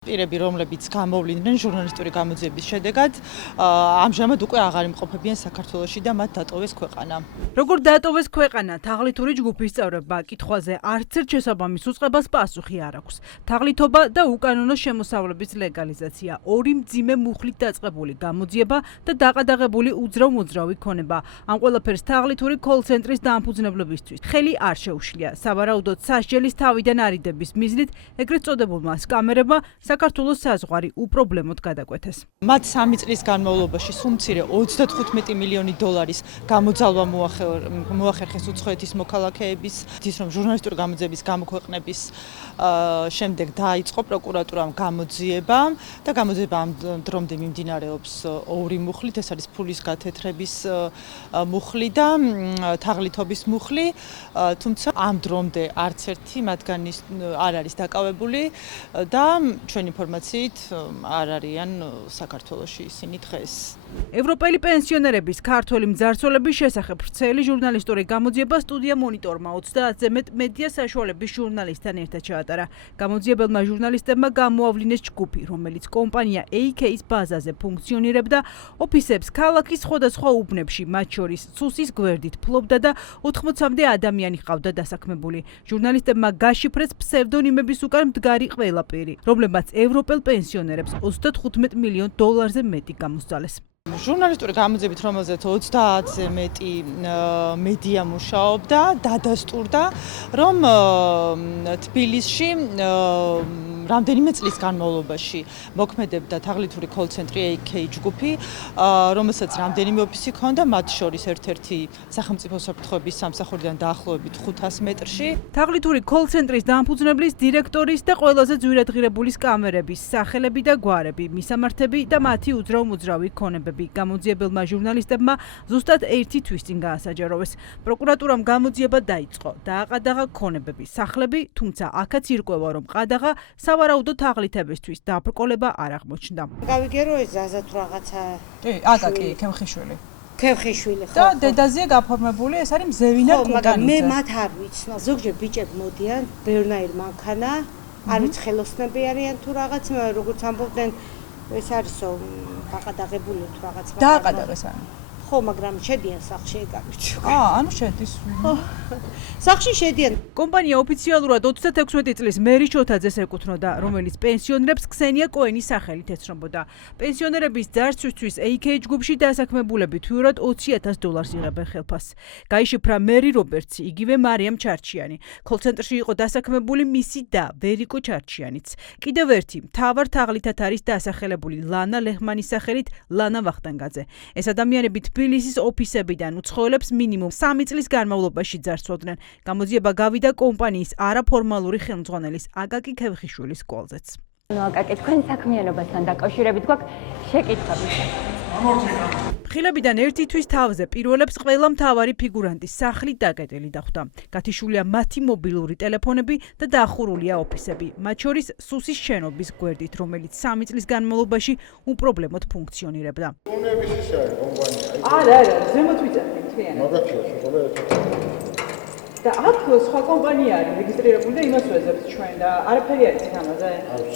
პირები, რომლებიც გამოვლინდნენ ჟურნალისტური გამოძიების შედეგად, ამჟამად უკვე აღარ იმყოფებიან საქართველოში და მათ დატოვეს ქვეყანა. როგორ დატოვეს ქვეყანა, თაღლითური ჯგუფის წევრებმა კითხვაზე არც ერთ შესაბამის უწყებას პასუხი არ აქვს. თაღლითობა და უკანონო შემოსავლების ლეგალიზაცია, ორი მძიმე მუხლით დაწყებული გამოძიება და დაყადაღებული უძრავ-მოძრავი ქონება. ამ ყველაფერს თაღლითური კოლ-ცენტრის დამფუძნებლებისთვის ხელი არ შეუშლია. სავარაუდოდ სასჯელის თავიდან არიდების მიზნით ეგრეთ წოდებულმა სკამერებმა საქართველოს საზღვარი უპრობლემოდ გადაკვეთეს. მათ 3 წლის განმავლობაში სულ მცირე 35 მილიონი დოლარის გამოძალვა მოახერხეს უცხოეთის მოქალაქეების, ის რომ ჟურნალისტური გამოძიების გამოქვეყნების შემდეგ დაიწყო პროკურატურამ გამოძიება და გამოძიება ამ დრომდე მიმდინარეობს ორი მუხლით, ეს არის ფულის გათეთრების მუხლი და თაღლითობის მუხლი, თუმცა ამ დრომდე არც ერთი მათგანი არ არის დაკავებული და ჩვენი ინფორმაციით არ არიან საქართველოში ისინი დღეს. ევროპელი პენსიონერების ქართველი მძარცველების შესახებ ვრცელი ჟურნალისტური გამოძიება სტუდია მონიტორმა 30-ზე მეტ მედია საშუალების ჟურნალისტთან ერთად ჩაატარა. გამოძიებელმა ჟურნალისტებმა გამოავლინეს ჯგუფი, რომელიც კომპანია AK-ის ბაზაზე ფუნქციონირებდა, ოფისებს ქალაქის სხვადასხვა უბნებში, მათ შორის სუსის გვერდით ფლობდა და 80-მდე ადამიანი ჰყავდა დასაქმებული. ჟურნალისტებმა გაშიფრეს ფსევდონიმების უკან მდგარი ყველაფერი, რომლებმაც ევროპელ პენსიონერებს 35 მილიონ დოლარზე მეტი გამოსცალეს. ჟურნალისტური გამოძიებით, რომელზეც 30-ზე მეტი მედია მუშაობდა, დადასტურდა, რომ თბილისში რამდენიმე წლის განმავლობაში მოქმედებდა თაღლითური კოლ-ცენტრი AK ჯგუფი, რომელსაც რამდენიმე ოფისი ჰქონდა, მათ შორის ერთ-ერთი სახელმწიფო საფრთხეების სამსახურიდან დაახლოებით 500 მეტრში. თაღლითური კოლ-ცენტრის დამფუძნებლის დირექტორის და ყველაზე ძვირადღირებული სკამერების სახელები და გვარები, მისამართები და მათი უძრავ-მოძრავი ქონებები. გამოძიებელმა ჟურნალისტებმა ზუსტად ერთი თვის წინ გაასაჯაროვეს. პროკურატურამ გამოძიება დაიწყო, დააყადაღა ქონებების სახლები, თუმცა აქაც ირკვევა, რომ ყადაღა სავარაუდო თაღლითებისთვის დაბრკოლება არ აღმოჩნდა. გავიგერო ეს ზაზა თუ რაღაცა. კი, აკა კი, ქემხიშვილი. ქემხიშვილი ხო. და დედაზეა გაფორმებული, ეს არის მზევინა კუკანიძე. მაგრამ მე მათ არ ვიცნობ. ზოგჯერ ბიჭები მოდიან, ბევრნაირ მანქანა, არ ვიცი ხელოსნები არიან თუ რაღაც, როგორც ამბობდნენ ეს არისო დაყადაღებული თუ რაღაც. დააყადაღეს ანუ. ხო, მაგრამ შედიან სახლში ეგარით. ანუ შედის. სახლში შედიან. კომპანია ოფიციალურად 36 წლის მერი ჩოთაძეს ეკუთვნოდა, რომელიც პენსიონერებს ქსენია კოენის სახელით ეცნობოდა. პენსიონერების ძარცვისთვის AK ჯგუფში დასაქმებულები თვიურად $20,000 იღებენ ხელფასს. გაიშიფრა მერი რობერტსი, იგივე მარიამ ჩარჩიანი. კოლ-ცენტრში იყო დასაქმებული მისი და ვერიკო ჩარჩიანიც. კიდევ ერთი მთავარ თაღლითად არის დასახელებული ლანა ლეხმანის სახელით ლანა ვახტანგაძე. ეს ადამიანები თბილისის ოფისებიდან უცხოელებს მინიმუმ 3 წლის განმავლობაში ძარცვოდნენ. გამოძიება გავიდა კომპანიის არაფორმალური ხელმძღვანელის აკაკი ქევხიშვილის კვალზეც. აკაკი, თქვენ საქმიანობასთან დაკავშირებით გვაქვს შეკითხვები. ხილებიდან ერთი თვის თავზე პირველებს ყველა მთავარი ფიგურანტის სახლი დაკეტილი დახვდა. გათიშულია მათი მობილური ტელეფონები და დახურულია ოფისები, მათ შორის სუსის შენობის გვერდით, რომელიც 3 წლის განმავლობაში უპრობლემოდ ფუნქციონირებდა. უნების ის არის კომპანია. არა, ზემოთ ვიწერდი თქვენ. მაგათია შეხება და აქ სხვა კომპანია არის რეგისტრირებული და იმას ვეძებთ ჩვენ და არაფერი არის ამაზე.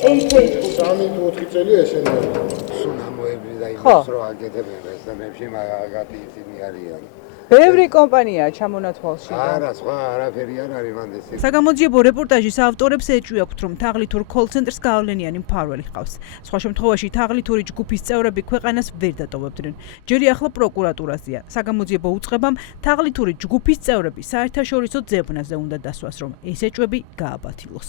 AK 3-4 წელია ესენი არის. სუნამოები და იმას რო აკეთებენ რესტორანებში მაგათი ისინი არიან. ბევრი კომპანია ჩამონათვალში. არა, სხვა არაფერი არ არის მანდეს. საგამოძიებო რეპორტაჟის ავტორებს ეჭვიაქვთ, რომ თაღლითურ კოლ-ცენტრს გავლენიანი მფარველი ჰყავს. სხვა შემთხვევაში თაღლითური ჯგუფის წევრები ქვეყანას ვერ დატოვებდნენ. ჯერი ახლა პროკურატურაზეა. საგამოძიებო უწყებამ თაღლითური ჯგუფის წევრები საერთაშორისო ძებნაზე უნდა დასვას, რომ ეს ეჭვები გააბათილოს.